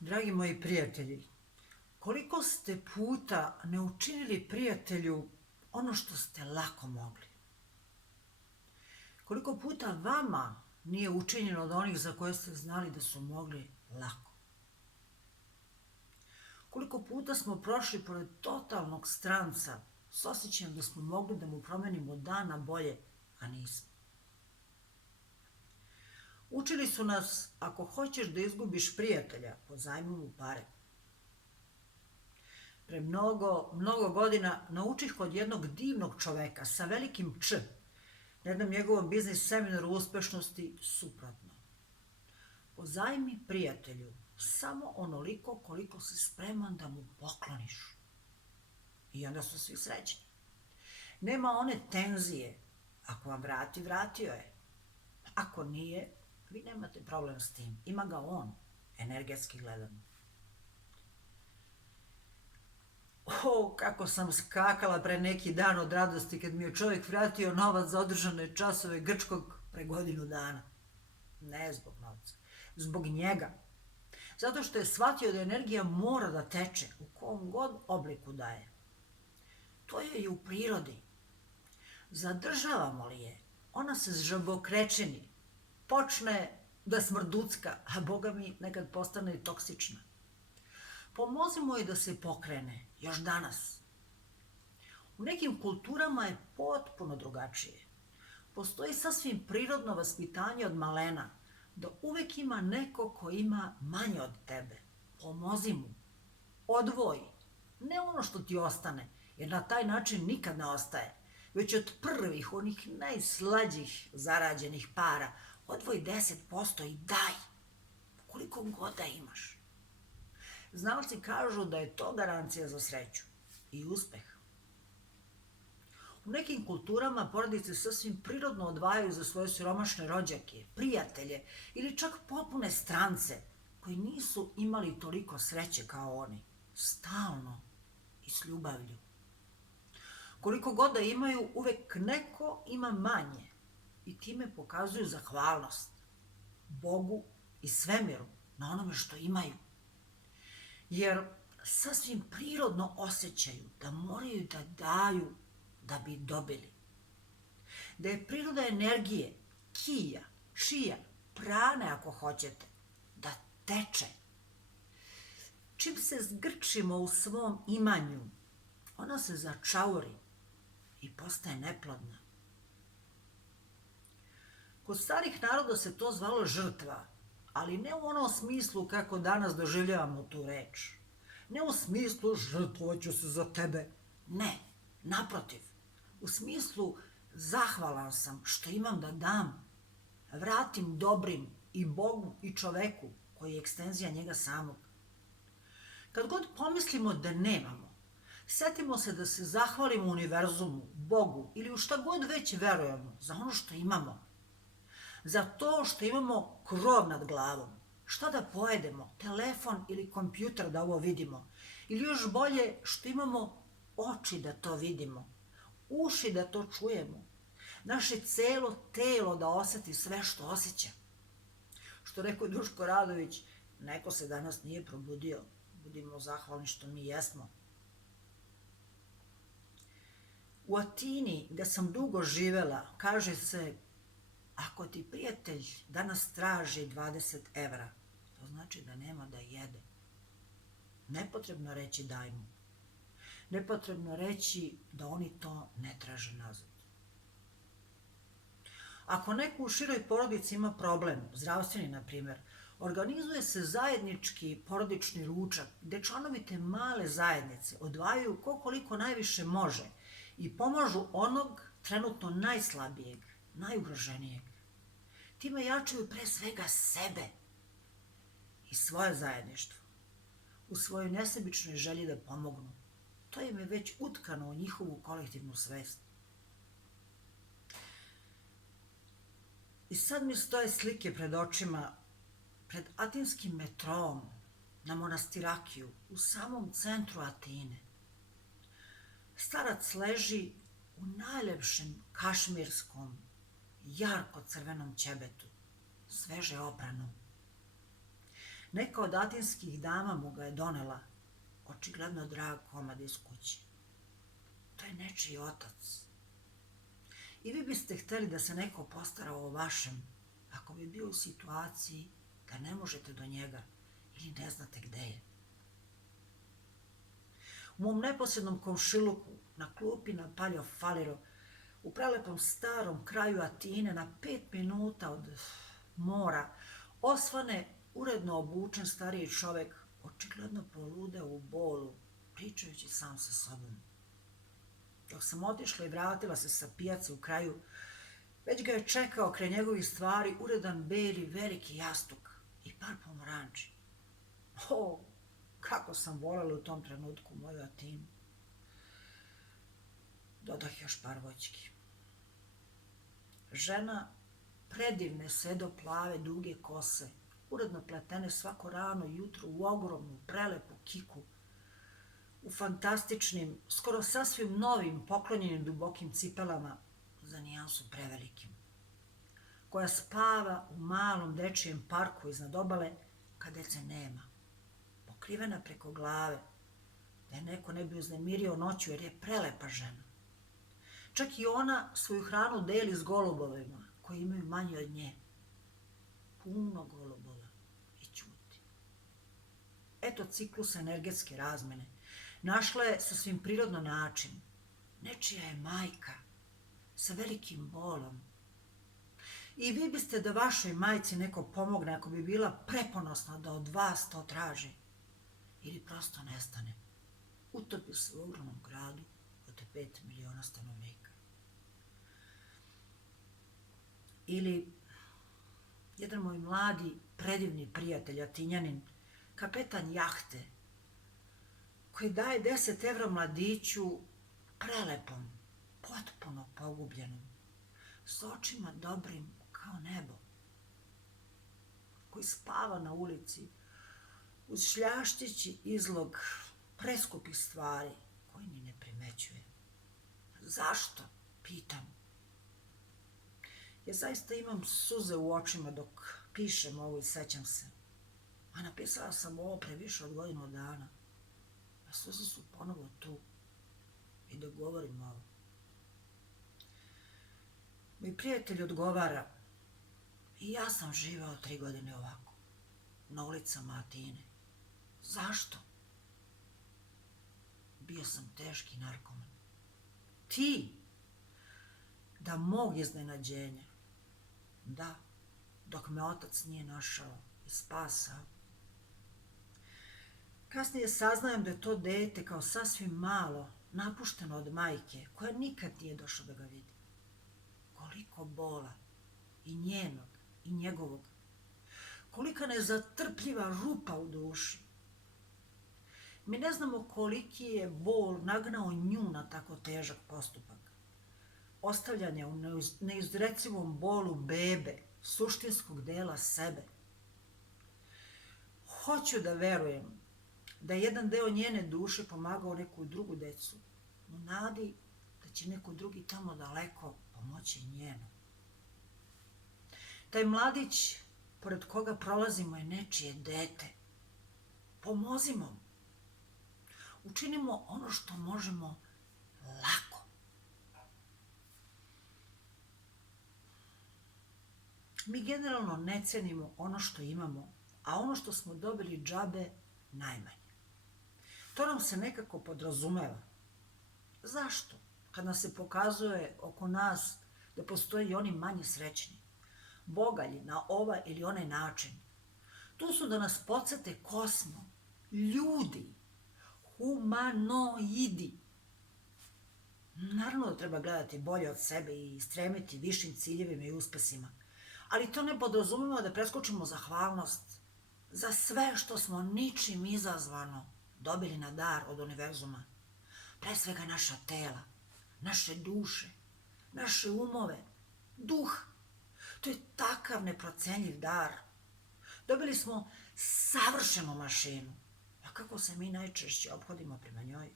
Dragi moji prijatelji, koliko ste puta ne učinili prijatelju ono što ste lako mogli? Koliko puta vama nije učinjeno od onih za koje ste znali da su mogli lako? Koliko puta smo prošli pored totalnog stranca s osjećajem da smo mogli da mu promenimo dan na bolje, a nismo? Učili su nas, ako hoćeš da izgubiš prijatelja, pozajmi mu pare. Pre mnogo godina naučih kod jednog divnog čoveka sa velikim Č, na jednom njegovom biznis seminaru uspešnosti, suprotno. Pozajmi prijatelju samo onoliko koliko si spreman da mu pokloniš. I onda su svi srećni. Nema one tenzije. Ako vam vrati, vratio je. Ako nije, vi nemate problem s tim. Ima ga on, energetski gledano. Kako sam skakala pre neki dan od radosti kad mi je čovjek vratio novac za održane časove grčkog pre godinu dana. Ne zbog novca, zbog njega. Zato što je shvatio da energija mora da teče u kom god obliku daje. To je i u prirodi. Zadržavamo li je, ona se žabokrečeni, počne da smrducka, a boga mi nekad postane i toksična. Pomozimo joj da se pokrene, još danas. U nekim kulturama je potpuno drugačije. Postoji sasvim prirodno vaspitanje od malena, da uvek ima neko ko ima manje od tebe. Pomozi mu, odvoji, ne ono što ti ostane, jer na taj način nikad ne ostaje, već od prvih, onih najslađih zarađenih para, odvoji 10% i daj, koliko god da imaš. Znalci kažu da je to garancija za sreću i uspeh. U nekim kulturama porodice sasvim prirodno odvajaju za svoje siromašne rođake, prijatelje ili čak potpune strance koji nisu imali toliko sreće kao oni, stalno i s ljubavlju. Koliko god da imaju, uvek neko ima manje i time pokazuju zahvalnost Bogu i svemiru na onome što imaju. Jer sasvim prirodno osjećaju da moraju da daju da bi dobili. Da je priroda energije, kija, šija, prane ako hoćete, da teče. Čim se zgrčimo u svom imanju, ona se začauri i postaje neplodna. Kod starih naroda se to zvalo žrtva, ali ne u onom smislu kako danas doživljavamo tu reč. Ne u smislu žrtvovaću se za tebe. Ne, naprotiv. U smislu zahvalan sam što imam da dam. Vratim dobrim i Bogu i čoveku koji je ekstenzija njega samog. Kad god pomislimo da nemamo, setimo se da se zahvalimo univerzumu, Bogu ili u šta god već verujemo za ono što imamo. Za to što imamo krov nad glavom, šta da pojedemo, telefon ili kompjuter da ovo vidimo, ili još bolje što imamo oči da to vidimo, uši da to čujemo, naše celo telo da oseti sve što osjeća. Što rekao Duško Radović, neko se danas nije probudio, budimo zahvalni što mi jesmo. U Atini, gde sam dugo živela, kaže se: ako ti prijatelj danas traži 20 evra, to znači da nema da jede. Nepotrebno reći daj mu. Nepotrebno reći da oni to ne traže nazad. Ako neko u široj porodici ima problem, zdravstveni na primer, organizuje se zajednički porodični ručak gde članovi te male zajednice odvajaju koliko najviše može i pomažu onog trenutno najslabijeg, najugroženijeg. Time jačaju pre svega sebe i svoje zajedništvo, u svojoj nesebičnoj želji da pomognu. To im je već utkano u njihovu kolektivnu svest. I sad mi stoje slike pred očima, pred atinskim metroom, na Monastirakiju, u samom centru Atine. Starac leži u najlepšem kašmirskom, jarko crvenom ćebetu, sveže oprano. Neka od atinskih dama mu ga je donela, očigledno drag komad iz kuće. To je nečiji otac. I vi biste hteli da se neko postara o vašem, ako bi bio u situaciji da ne možete do njega ili ne znate gde je. U mom neposrednom komšiluku, na klupi na Palio Faliro, u prelepom starom kraju Atine, na 5 minuta od mora, osvane uredno obučen stariji čovek, očigledno poludeo u bolu, pričajući sam sa sobom. Dok sam otišla i vratila se sa pijace u kraju, već ga je čekao kraj njegovih stvari uredan beli veliki jastuk i par pomoranči. O, kako sam voljela u tom trenutku moju Atinu. Dodah još par voćki. Žena predivne sedo-plave duge kose, uredno pletene svako rano i jutro u ogromnu, prelepu kiku, u fantastičnim, skoro sasvim novim, poklonjenim dubokim cipelama, za nijansu prevelikim, koja spava u malom dečijem parku iznad obale, kad dece nema, pokrivena preko glave, da je neko ne bi uznemirio noću, jer je prelepa žena. Čak i ona svoju hranu deli s golubovima, koji imaju manje od nje. Puno golubova i ćuti. Eto ciklusa energetske razmene. Našla je sasvim prirodno način. Nečija je majka sa velikim bolom. I vi biste da vašoj majci neko pomogne ako bi bila preponosna da od vas to traži. Ili prosto nestane. Utopi se u ogromnom gradu od 5 miliona stanovnika. Ili jedan moj mladi, predivni prijatelj, Atinjanin, kapetan jahte, koji daje 10 evra mladiću prelepom, potpuno pogubljenom, s očima dobrim kao nebo, koji spava na ulici uz šljašteći izlog preskupih stvari koji ni ne primećuje. Zašto? Pitam. Ja zaista imam suze u očima dok pišem ovo i sećam se. A napisala sam ovo pre više od godinu dana. A suze su ponovo tu. I dok govorim ovo. Moj prijatelj odgovara. I ja sam živeo 3 godine ovako. Na ulicama Atine. Zašto? Bio sam teški narkoman. Ti? Da mog iznenađenja. Da, dok me otac nije našao i spasao. Kasnije saznajem da je to dete kao sasvim malo, napušteno od majke, koja nikad nije došla da ga vidi. Koliko bola, i njenog, i njegovog. Kolika nezatrpljiva rupa u duši. Mi ne znamo koliki je bol nagnao nju na tako težak postupak. Ostavljanje u neizrecivom bolu bebe, suštinskog dela sebe. Hoću da verujem da je jedan deo njene duše pomagao neku drugu decu, u nadi da će neko drugi tamo daleko pomoći njeno. Taj mladić, pored koga prolazimo, je nečije dete. Pomozimo mu. Učinimo ono što možemo lako. Mi generalno ne cenimo ono što imamo, a ono što smo dobili džabe najmanje. To nam se nekako podrazumeva. Zašto? Kad nas se pokazuje oko nas da postoje i oni manje srećni, bogalji na ovaj ili onaj način. Tu su da nas podsete ko smo, ljudi, humanoidi. Naravno da treba gledati bolje od sebe i stremiti višim ciljevima i uspesima, ali to ne podrazumeva da preskočimo zahvalnost za sve što smo ničim izazvano dobili na dar od univerzuma. Pre svega naša tela, naše duše, naše umove, duh. To je takav neprocenljiv dar. Dobili smo savršenu mašinu. A kako se mi najčešće ophodimo prema njoj?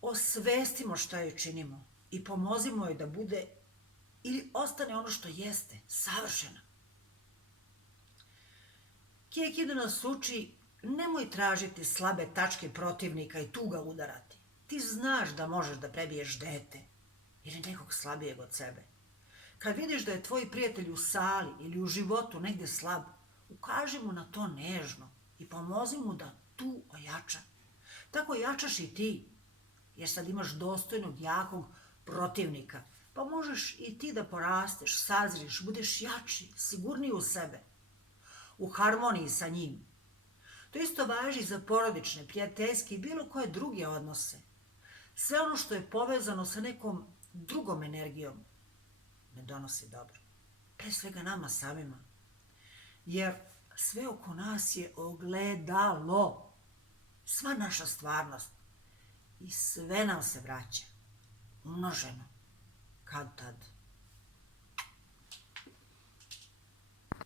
Osvestimo šta joj činimo i pomozimo joj da bude ili ostane ono što jeste, savršena. Kekida nas uči, nemoj tražiti slabe tačke protivnika i tu ga udarati. Ti znaš da možeš da prebiješ dete ili nekog slabijeg od sebe. Kad vidiš da je tvoj prijatelj u sali ili u životu negde slab, ukaži mu na to nežno i pomozi mu da tu ojača. Tako jačaš i ti, jer sad imaš dostojnog, jakog protivnika, pa možeš i ti da porasteš, sazriješ, budeš jači, sigurniji u sebe, u harmoniji sa njim. To isto važi za porodične, prijateljske i bilo koje druge odnose. Sve ono što je povezano sa nekom drugom energijom ne donosi dobro. Pre svega nama samima. Jer sve oko nas je ogledalo. Sva naša stvarnost. I sve nam se vraća. Umnoženo. Kad tad.